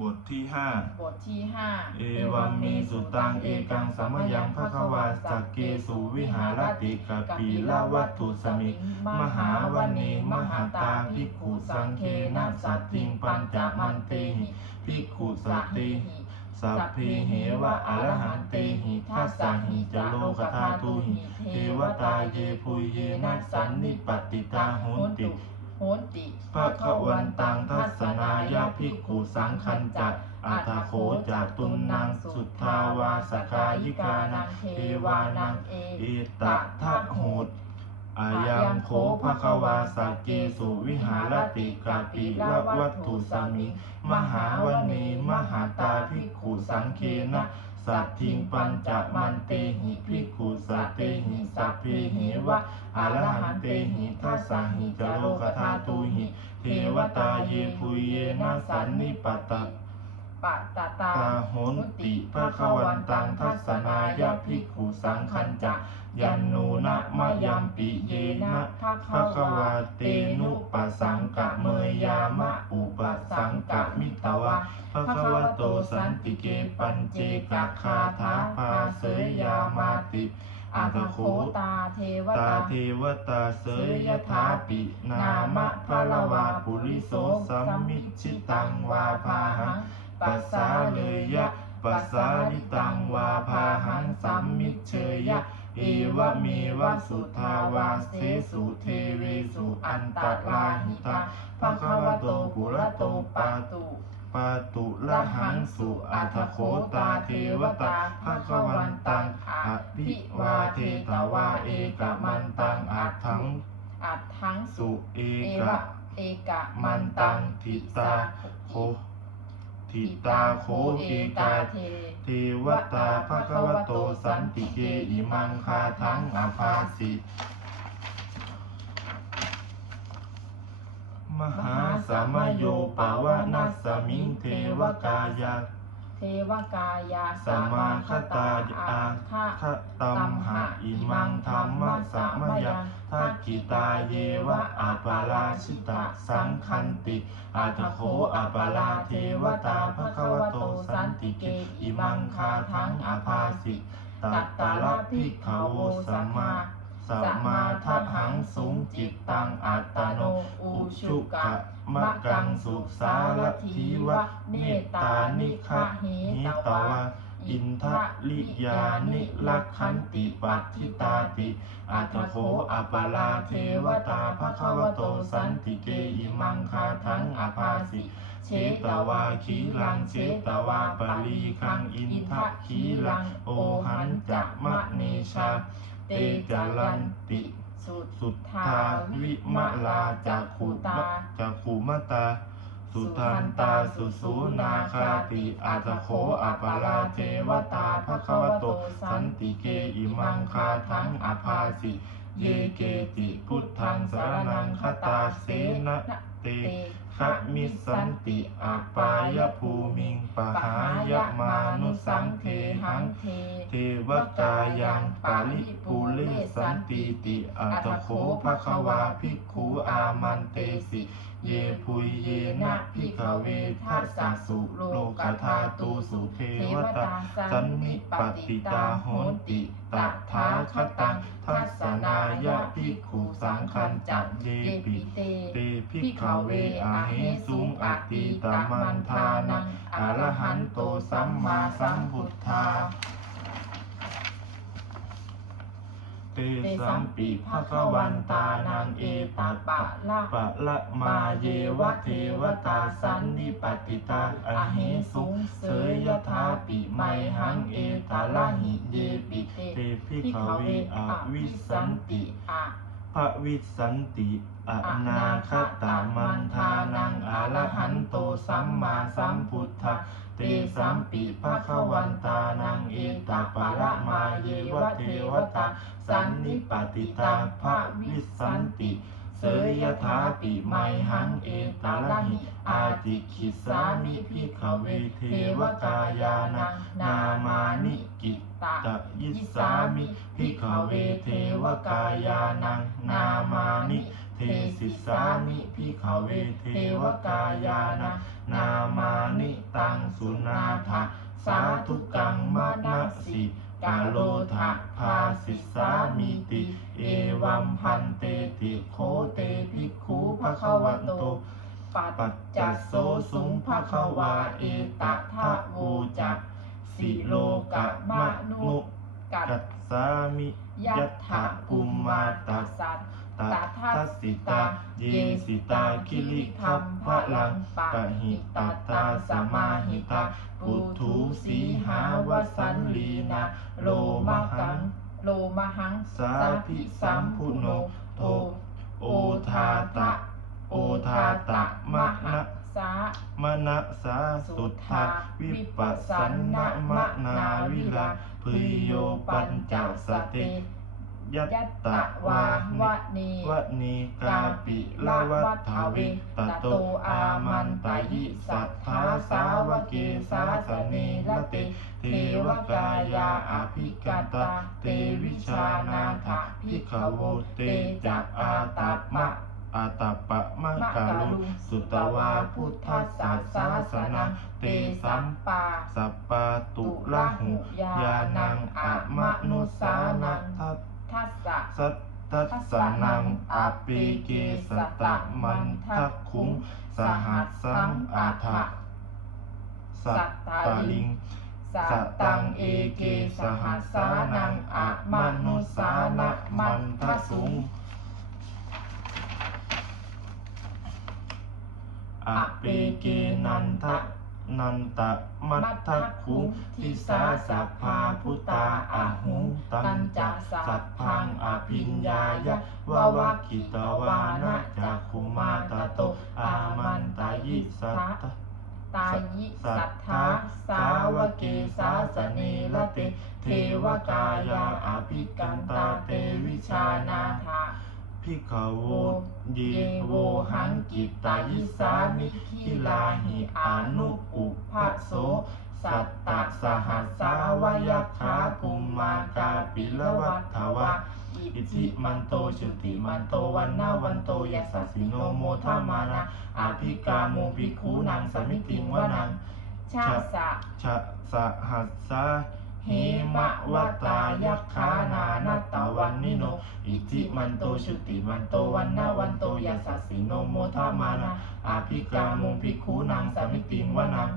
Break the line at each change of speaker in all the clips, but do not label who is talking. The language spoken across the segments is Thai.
บทที่ห้า
บทที่ห้า
เอวัมเมสุตังเอกังสัมมยังภควาสักเกสุวิหารติกะปีละวัตถุสมิงมหาวเนมหาตาภิกขุสังเคนะสัตติงปัญจมันเตหิภิกขุสัตติสัพเพเหวะอรหันเตหิทัสสะหิจโลกธาตุหิเทวตาเยปุยเยนะสันนิปติตาโหนติ
โหนติ
ภะคะวันตังทัสสนายาภิกขุสังคันจักอัตโขจักตุนนางสุทธาวาสกายิกานังเทวานังเอตทะโหดอายังโขภะควาสกเกสุวิหารติกาปิละวัตถุสมิงมหาวเนมหาตาภิกขุสังเคนะ สัตถิงปัญจมันเตหิภิกขุสัตเตหิสัพเพเหวะอรหันเตหิทัสสะหิจโลกธาตุหิ เทวตาเยปุเยนะสันนิปตะ
ปะตตา
ตาโหนติภะคะวันตังทัสสนายาภิกขุสังคันจะยันนูนะมะยัมปิเยนะภะคะวาเตนุปสังกะเมยามะอุปสังกะมิตวะะคะวะโตสันติเกปัญเจกคาถาภาเสยยามาติอาตโค
ตาเทว
ตาเทวตาเสยยถาปินามะพละวาปุริโสสัมมิชิตังวาพาหังปัสสาเลยยะปัสสาลิตังวาพาหังสัมมิเชยะเอวะเมวะสุทาวาเสสุเทเวสุอันตลาหิตาภะคะวะโตปุระโตปา
ตุ
ปาตุละหังสุอัตโคตาเทวตาภะคะวันตังอภิวาเทตวาเอกมันตังอัตถัง
อัดทั้งสุ
เอ
กะเอกะ
มันตังทิตาโคทิตาโคเอกา
เท
เทวตาภะคะวะโตสันติเกอิมังคาทังอภาสิ มหาสามโยปาวะนัสสมิงเทวกายา
เทวกายา
สมาคตาอาคาตัมหะอิมังธรรมะสามยังทักกิตาเยวะอาปาราชิตะสังคันติอาตโคอาปาราเทวตาภคะวะโตสันติเกอิมังคาทังอาภาสิตัตตะละภิกขโวสัมมา สัมมาทัหังสุงจิตตังอัตโน อุชุกะมะกังสุสารทีวะเมตตานิคะหิตวะอินทะลิยานิลักขันติปัตติตาติอัตโขอัปลาเทวตาภคะวโตสันติเกอิมังคาทังอภาสิเชตวาขีลังเชตวาปลีคังอินทะขีลังโอหันจะมะเนชา เตจลันติ
สุ
สุทธาวิมะลาจักขุมะจักขุมตา สุทันตาสุสูนาคาติอาตโคอัปาราเทวตาภคะวโต สันติเกอิมังคาทังอภาสิเยเกติพุทธังสารนังคตาเสนะเต คะมิสันติอาปายภูมิงปหายมานุสังเทหัง
เท
เทวกายังปาลิปุเรสันติติอัตโคภควาภิกขุอามันเตสิ เยพุยเยนะพิกเวทัสสะสุโลกธาตุสุเทวตาสันนิปติตาโหติตถาคตังทัสสนายะภิกขุสังคันจัเย
เย
ปิ
ปิเต
เตภิกเวอาเหสุงอติตามันทานังอรหันโตสัมมาสัมพุทธา เตสัมปิภะคะวันตานังเอตปะปะ
ละ
ปะละมาเยวะเทวตาสันนิปติตาอเหสุงเสยยทาปิไมหังเอตาลหิเยปิเตพิขเวอวิสันติ
อะ
พระวิสันติ อนาคตามันทานังอรหันโตสัมมาสัมพุทธะเตสัมปิภะคะวันตานังเอตาปะละมาเยวะเทวตาสันนิปติตาพระวิสันติเสยยถาปิไมหังเอตาลหิอาติขิสามิพิขเวเทวกายานังนามานิกิต
ตะ
ตะยิสามิพิขเวเทวกายานังนามานิ เทสิสามิพิขเวเทวกายานะนามานิตังสุนาถะสาธุกังมนัสสิกาโลทะภาสิสามิติ เอวัมพันเตติโคเตภิกขุภะคะวะโต
ปัจ
ปัจ
จัสโส
สุ
งภะคะ
คะ
วาเอตทะ
ทะ
โวจักสิโลกะมะนุกั
สสามิ
ยัตถะภูมา
มา
ตัส
ส
สั ต
ต
ตา
ทั
ทั
ส
สิ
ตา เยสิตา
ตา
คิ
คิ
ริ
ริ
คั
คั
มพระ
ลังปะหิตา
ตา
ตาสมา
มา
หิตา
ตา
ปุถุสีหา
หาว
ว
สั
สั
นลีนา โลมหัง
โลมหัง
สาพิสัมพุโน
โน
โท
โอ
ทาตะ โอทาตะมะนะ
สาม
นะสาสุทธาวิปัสสนะมะนาวิลาพึยโยปัญจสติ ยัต
ยัต
ตะ
ตะ
วาวะนิ
นี
วนีกาปิละวัฏเวตโตอามันตายิสัทธาสาวเกสาสเนละเตเทวกายาอภิกันตาเตวิชานาถะพิขโวเตจักอาตาปะอาตาปะมะ
มะ
กากาลุ
ลุ
สุตวาพุทธสาสาสนังเตสัม
ปา
สัปปาตุละหุยานังอะมะนุสานังทัต
ทัสสะ
สัตตัสสนังอเปเกสตะมันทักขุงสหัสสังอาทะสัตตาลิง
สะตังเอเกสหัสสานังอะมนุสานะมันทสุง
อเปเกนันทะ นันตะมัททคุทิสาสัพพาพุตาอะหุตันจะสัพพังอภิญญายะวะวะกิตวานะจักขุมาตโตอามันตายิสัตต
ตายิสัทธาสาวเกสาสเนละเตเทวกายาอภิกันตาเตวิชานาถา
พิขโวเยโวหังกิตายิสามิคิลาหิอานุอุภะโส สัตตะสหัสสาวยัคขาภูมมากาปิละวัฏทวะอิทิมันโตชุติมันโตวันนาวันโตยัสสสิโนโมทามานะอาภิกาโมภิกขุนังสมิติงวนัง
ชาสะ
ชะสหัสสะ เหมะวตายัคขานานาตวันนิโน อิทิมันโตชุติมันโตวันนาวันโตยัสสสิโนโมทามานะอาภิกาโมภิกขุนังสมิติงวนัง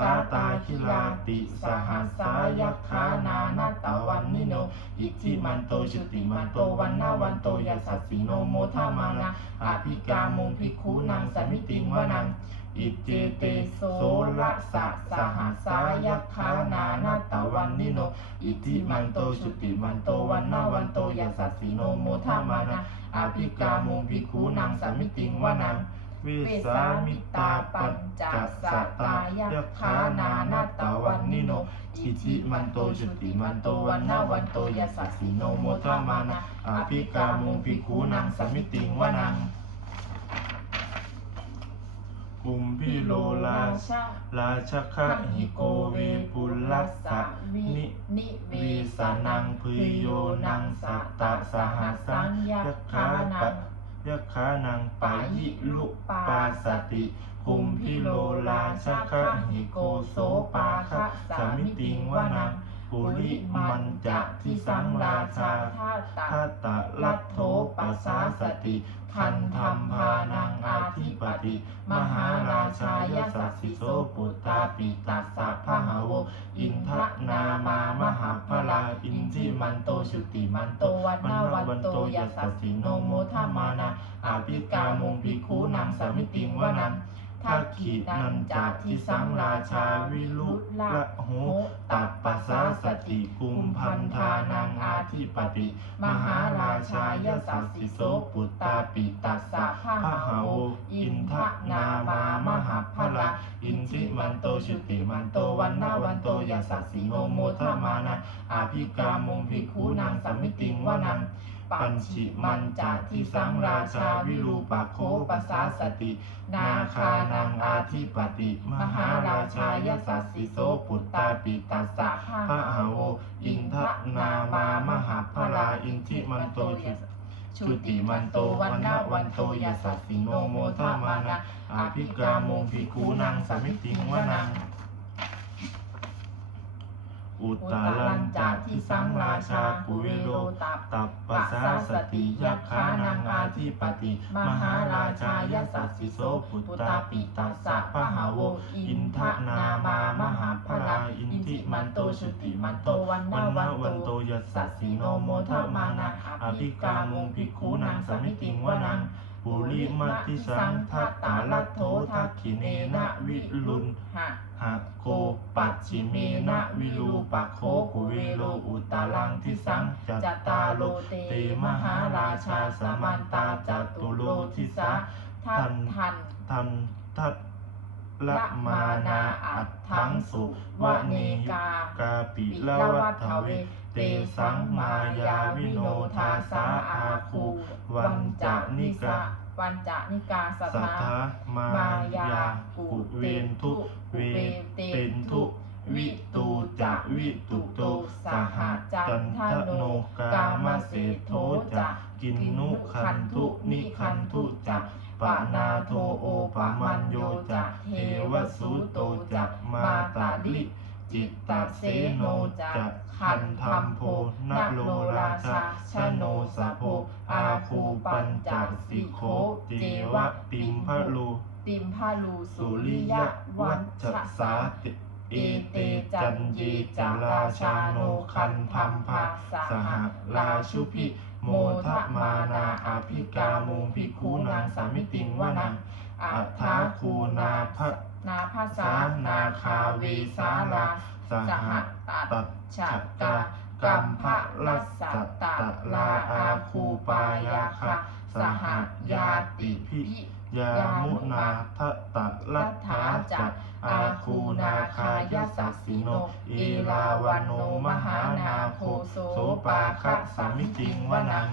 สาตาคิลาติสหัสายัคขานานาตวันนิโนอิทิมันโตชุติมันโตวันนาวันโตยัสสสิโนโมทามานะอาภิกาโมภิกขุนังสมิติงวนัง อิเจเตโสละสะสหัสสายัคขานานาตวันนิโน อิทิมันโตชุติมันโตวันนาวันโตยัสสสิโนโมทามานะอาภิกาโมภิกขุนังสมิติงวนังเวสามิตาปัญจสตายัคขานานาตวันนิโนอิทิมันโตชุติมันโตวันนาวันโตยัสสสิโนโมทามานะอาภิกาโมภิกขุนังสมิติงวนัง กุมพิโลลา
ชา
ราชคะหิโกเวปุลัสสะนิ
นิเว
วีสนังพยโยนังสัตตะสหัสังยัคขาปะยัคขานังปายิลุปาสติคุมพิโลราชคะหิโกโสปาคะสามิติงวนัง ปุริมันจะทิสังราชา
ทัตตะ
ทัตตะลัทโธปัสสาสติคันธรรมพานังอาทิปติมหาราชายสัสสิโสปุตตาปิตัสสะพะหาวอินทนามามหาพลาอินทิมันโตชุติมันโต
วัน
นา
วั
น
โตยั
ยั
ส
สิ
โน
โม
ทามา
มา
นะ
อาภิกามุงภิกขุนังสมิติงวนัง ทักขินันจาทิสังราชาวิลุละโหตัปปสาสติกุมพันธานังอาทิปติ มหาราชายสัสสิโสปุตตาปิตัสสะพะหาโวอินทนามามหาพลาอินทิมันโตชุติมันโตวันนาวันโตยัสสสิโนโมทามานะอาภิกามุงภิกขุนังสมิติงวานัง ปัญชิมันจาทิสังราชาวิรูปโคปสาสติ นาคานังอาทิปติ มหาราชายสัสสิโสปุตตาปิตัสสะพระหาโวอินทนามามหาพลาอินทิมันโตจุชุติมันโตวันนะวันโตยัสสะสิโนโมทามานะอาภิกาโมภิกขุนังสมิติงวนัง อุตตาลันจะทิสังราชากุเวโร
ตับ
ตัปปะสาสติยักขานังอาทิปติ มหาราชายสัสสิโสพุตตาปิตัสะพะหาโวอินทนามามหาพลาอินทิมันโตชุติมันโตวันนะวันโตยัสสะสิโนโมทะมานะอภิกามุงภิกขุนังสมิติงวนังปุริมัตติสังทัตตาลัทโธทักขิเนนะวิลุน
หะ
หะโคปัจฉิเมนะวิรูปะโคกุวิโลอุตตาลังทิสังจัตตาโลเตมหาราชาสมันตาจัตุโลทิสา
ทันทัน
ทันทัตละมานาอัตถังสุวะเนกากาปิละวัฏเว ตสังมายาวิโนทาสาอาคูวันจะนิกา
วันจะนิกาสัทธา
มายากุเวนทุเวเตนทุวิตูจะวิตุโตสหจันทโนกามเสโทจะกินนุคันทุนิคันทุจะปะนาโทโอปะมันโยจะเทวสุโตจะมาตาลิจิตตเสโนจะ คันธรรมโพนโลราชาชโนสะโพอาคูปัญจสิโคเจวะติมพะลู
ติมพาลู
สุริยวัชสาติเอเตจันเยจาราชาโนคันธรรมภาสหราชุพิโมทะมานาอาภิกามุงภิกขุนางสามิติงวานังอัฏฐาคูนาภะ
นาภาษา
สานาคาเวสาลาสห
ห ตัด
ตัด
ฉัต
ตากัมภะลัสสตตะลาอาคูปายาคะสหยาติพิยามุนาทะตะลัทธาจักอาคูนาคายสัสิโนเอลาวันโนมหานาโคโสปาคะสามิจิงวนัง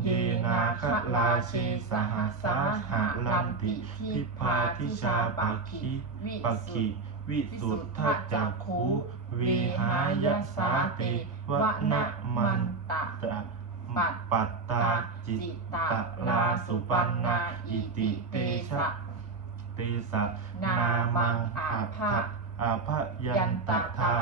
เยนาคลาเชสหสาหะลันติทิพาทิชาปักขีปักขีวิสุทธจักขูเวหายสาเตวะนะมันตะตปัตตาจิตตะลาสุปันนาอิติเตชะเตสะนามังอาภะอาภะยันตทา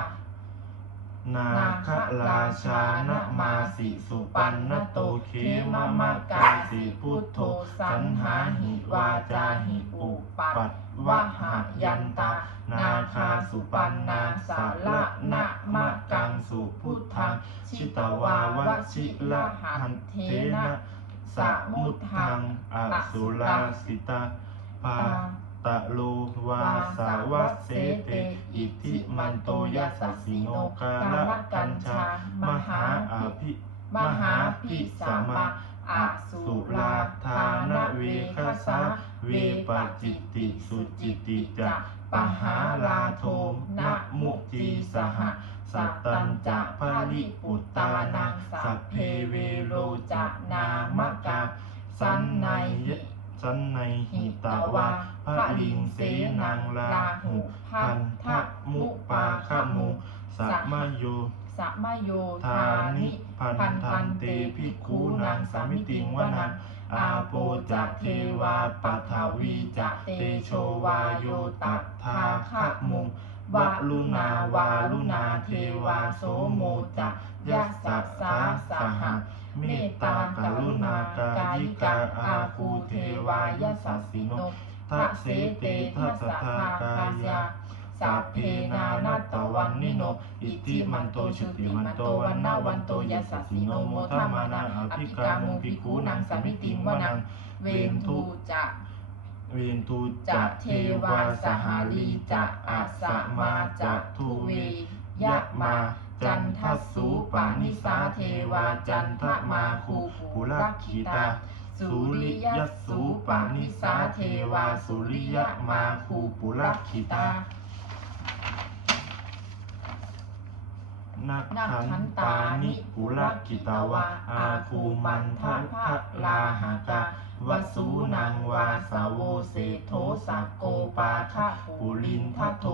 นาคราชานะมาสิสุปันนโตเคมะมะกาสิพุทโธสันหาหิวาจาหิอุปัตวะหายันตา นาคาสุปันนาสาละนะมะกังสุพุทธังชิตวาวชิละหันเทนะสะมุทังอสุลาสิตาภา ตะโลวาสาวะเสเต อิทิมันโตยัสสะสิโนกาละกัญชา มหาอาภิ
มหาพิสามาอาสุราธานเวคสา
เวปจิตติสุจิตติจะปหาลาโทนะมุจีสหสัตตัญจะภริปุตตานังสัพเพเวโลจะนามกาสันในย สันในหิตาวาพระลิงเสนังลาหุพันทะมุปาคมุสัมมโย
สัมมาโย
ทานิพันธันเตภิกขุนางสามิติงวนังอาโปจะเทวาปัทวีจะเตโชวาโยตัทธาคะมุงวะลุนาวาลุนาเทวาโสโมจะยัสสะสาสหะ เมตตากรุณากายิกาอาคูเทวายสัสสิโนทัสเสเตทัสทากายาสัพเพนานัตตวันนิโน อิทิมันโตชุติมันโตวันนาวันโตยัสสะสิโนโมทามานาอภิกามุภิกขุนังสมิติงวนัง
เวนทูจะ
เวนทู
จะเทวาสหา
หา
ลีจะอาสมาจะทุเว
ยะยะ
มา
มา
จันทสุปานิสาเทวาจันทมาคู
คู
ปุรักขีตาสุริยสูปานิสาเทวาสุริยมาคู
คู
ปุรักขีตา
นักขันตานิปุรักขิตาวะอาคูมันทะพะลาหากา วสูนังวาสาวโสเทสักโกปาคะปุลินทะโท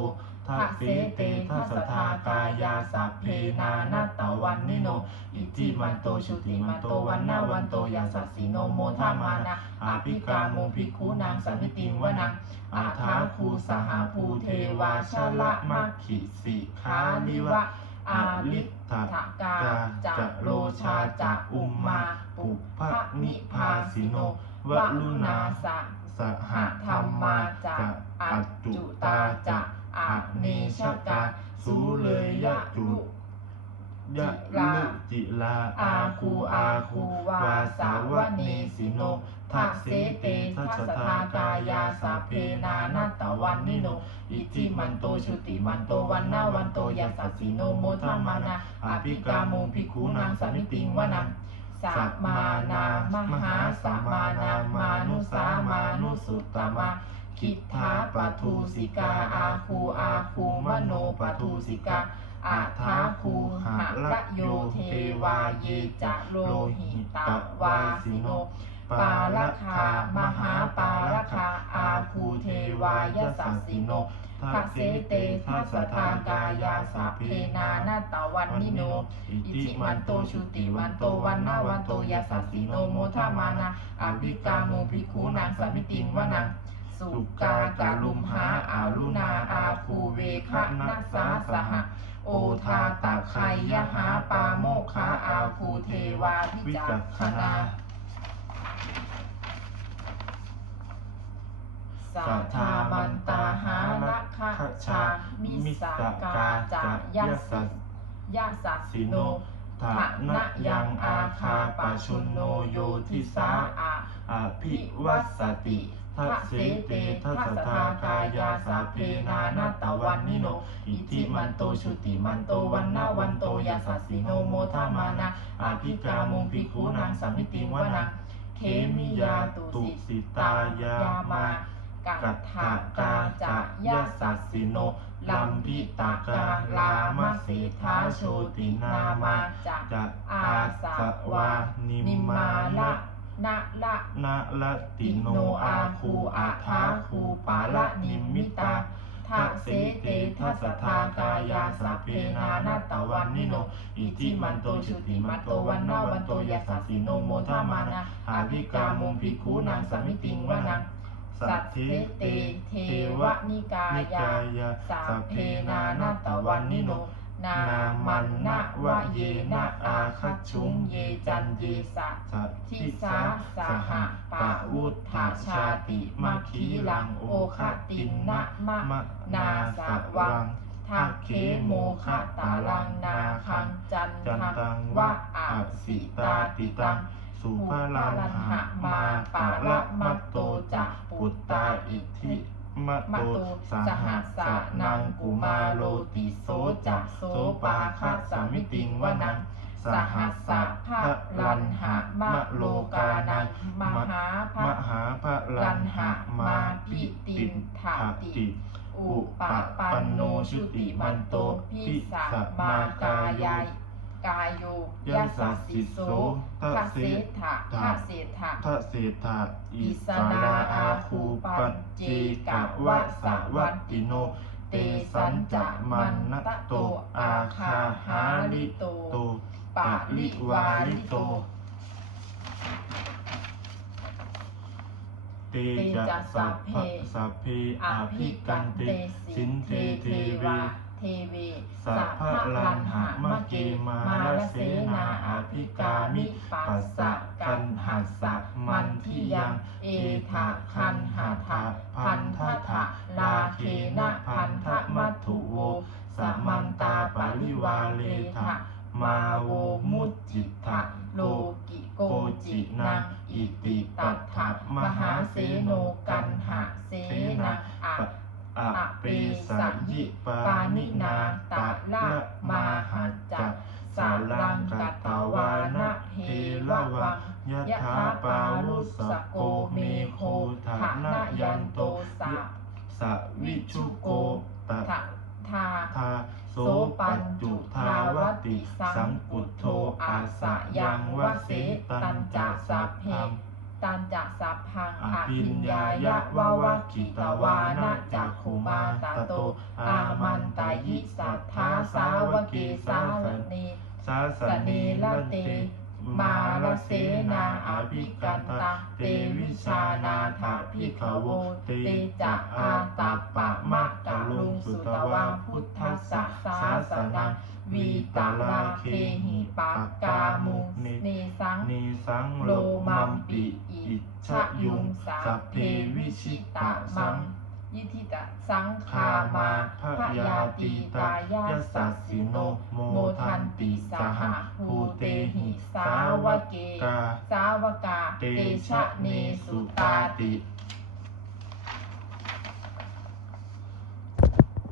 ทัสเสเตทัสทากายาสัพเพนานัตตวันนิโน อิจิมันโตชุติมันโตวันนาวันโตยาสัสสิโนโมทามานะอาภิกาโมภิกขุนางสมิติวนังอาทาคูสหภูเทวาชละมัคคิสิคาลิวะอาลิทธ
ทกาจะ
จะ
โลชา
ชา
จะ
จะ
อุ
อุ
ม
มา
ปุพ
พ
พ
พ
นิพาสิโน ว
ว
ลุนาสะ
สห
หะ
ธร
รม
มา
จะ
จะ
อัจ
จุ
ตาจะ
จะ
อะเนชกากาสุเล
ยยะ
จุ
ยะ
ลา
ลุจิลา
อาคูอาคูวาสา
วว
เน
เน
สิ
สิ
โน
โน
ทั
ทั
ส
ส
เส
เต
ทัสทา
กายา
ยาสั
สั
พ
พ
เพนา
นั
ต
ต
วั
นนิ
โนอิจิมันโตชุติมันโตวันนาวันโตยัสสสิโนโมทามานะอาภิกาโมภิกขุนางสมิติงวนัง สัมมานามหาสัมมานามานุสามานุสุตตมาคิทธาปทุสิกาอาคูอาคูมโนปทุสิกาอาทาคูหะระโยเทวาเยจะโลหิตวาสิโน ปาลคามหาปาลคาอาคูเทวายสัสสิโน ทัสเสเตทัสสทากายาสัพเพนานาตวันนิโน อิจิมันโตชุติวันโตวันนาวันโตยัสสสิโนโมทามานะอาภิกาโมภิกขุนางสมิติงวนังสุกากาลุมหาอาลุนาอาคูเวคะนัสสาสหะโอทาตาไคยหาปาโมคาอาคูเทวาวิจักข
ข
ณา
ณา
สัทธามันตาหาระคะชา มิสกาจะยัสสยัสสะสิโน
ทะนะยั
ง
อาคาปชุนโน
โย
ทิสาอา
อ
ภิวัสติทัสเสเตทัสสทากายาสัพเพนานตตวันนิโน อิจิมันโตชุติมันโตวันนาวันโตยาสสิโนโมทามานะอาภิกาโมภิกขุนางสมิติวนังเคมิยาตุสิตายามะ กัตถากาจะยัสสัสสิโนลัมพิตากาลามะเสทาโชตินามาจะ
จ
อาสวานิมาละ
นะละ
นะละติโนอาคูอาทาคูปาละนิมิตา
ทัสเสเตทัสทากายาสัพเพนานาตวันนิโน อิจิมันโตชุติมันโตวันนาวันโตยัสสสิโนโมทามานะอาวิกามุมภิกขุนางสมิติงวนัง สัทเทเตเทวนิกายาสัพเพนา
นา
ต
ต
วั
นนิ
โน
นา
มั
นน
นะวะเยนะอาคัต
ชุ
งเยจันเยสะ
สัท
ทิ
ธิ
สา
ส
หะ
ปะ
วุฒาชาติมาคี
คี
ลังโอคะติน
นะ
มะนาสวังทักเคโมคะตาลังนาคังจันทังวะอาสิตา
ติ
ตัง สุภาลั
ลั
น
น
หะมาปะ
ละ
มัตโต ปุต
ตา
อิ
อิ
ท
ทิ
ธิ
มะโตสหัส
สะนังกุมาโลติโสจะ
จะ
โสปา
ปา
ส
ส
มิติงว
ว
นังสหัส
สะ
พะ
พระ
ลันหะมะโลกานังมหาพ
ม
ระ
หาพะ
ลันหะมา
มา
พิติน
น
ทะ
ทะ
ติ อุป
ปั
ปันโนชุติมั
น
โตพิสมา
ก
มากาา
ยยา
ย กายโยยั
ยั
ส
ส
ส
ส
สิ
สิ
โส
โส
ทั
ทั
ส
ส
เส
เส
ถะ
ทะ
ทัสเสถะ
ทะเศธาอิ
อิส
ส
ลา
ลา
อา
อา
คู
คู
ปั
ปั
จ
จ
เจ
เจ
ก
กะะ
วะ
วะ
ส
ส
วั
วั
ต
ต
ติ
ติ
โน
โน
เต
เต
สั
สั
ญ
ญ
จะ
จะ
มั
มันน
น
นะ
โต
โต
อา
อา
คา
คา
หา
หา
ลิ
ลิ
โต
โต
ปะ
ปะ
ลิ
ลิ
วาวาลิ
ลิ
โต
โตเตจะสัพพะสัพเพ
อ
อา
ภิ
ภิ
กั
กันน
เต
เต
สิ
สิ
น
น
เท
เท
เท
เท
วา
วี
เทเว
สัพพะลันหะมะเกมาลเสนาอาภิกามิปัสสะกันหัสสะมันทิยัง
เอทะคันหะทะพันทะทะลาเคนะพันทมัตถุโวสมันตาปาริวาเลทะมาโวมุจจิตะโลกิโกจินังอิติตัตถะมหาเสโนกันหะเสนะอะ
อะเป สะยิปานิ
นา
ตะ
ตะ
ละมา
มา
หัจ
จ
สา
สา
ลังกัตาวา
นะเท
เท
ระวังยะ
ยะ
ถาปา
ปา
รุสโกเมโค
โค
ทะ
ทะ
นะยันโตสะ
สวิชุโกตะ
ทา
ทาโสปัจจุทาวติสังกุโทอาสะยังวเสตันจะสัพเพ ตันจะสัพพังอปิญญายะวาวะคิตวานะจักขุมาตาโต อามันตายิสัทธาสาวเกสาลเน
เน
สาส
ส
เน
เน
ล
ละ
เต
เต
มา
มา
ล
ล
เส
เส
นา
นา
อา
อา
ภิ
ภิ
กั
กันน
ตา
ตา
เต
เต
วิ
วิ
ชา
ชา
นา
นา
ถา
ถา
ภิ
ภิ
ก
ก
ข
ข
โว
โว
เต
เต
จะ
จะ
อา
อา
ตา
ตา
ปะ
ปะ
มะ
มะ
กะ
กะ
ลุ
ลุ
ง
ง
สุ
สุ
ต
ต
วาวาพุ
พุ
ท
ท
ธั
ธั
ส
ส
สะ
สะ
สา
สา
ส
ส
นั
นั
ง
ง
วี
วี
ตา
ตา
ลา
ลา
เค
เค
หิ
หิ
ปา
ปาก
กากามุ
มุ
นิ
เนสัง
นิสังโล
โล
มั
มั
ม
ม
ปิ
ปิ
อิ
อิ
ช
ชะ
ยุ
ยุ
ง
ง
สั
สั
พ
พ
เพ
เพ
วิ
วิ
ชิ
ชิ
ตะ
ตะ
สั
มั
ง
งยิทิตะสัง
คา
คา
มา
มา
พะ
พะ
ยายาติ
ติ
ตา
ตายา
ยัสส
สั
ส
ส
สิ
สิ
โน
โน
โม
โม
ทั
ทั
น
น
ติ
ติ
ส
ส
ห
ห
ภู
ภู
เต
เต
หิ
หิ
สา
สาวว
เก
เก
กา
สาวกา
เต
เต
ชะ
ชะ
เน
เน
สุ
สุ
ตา
ตา
ติ
ติ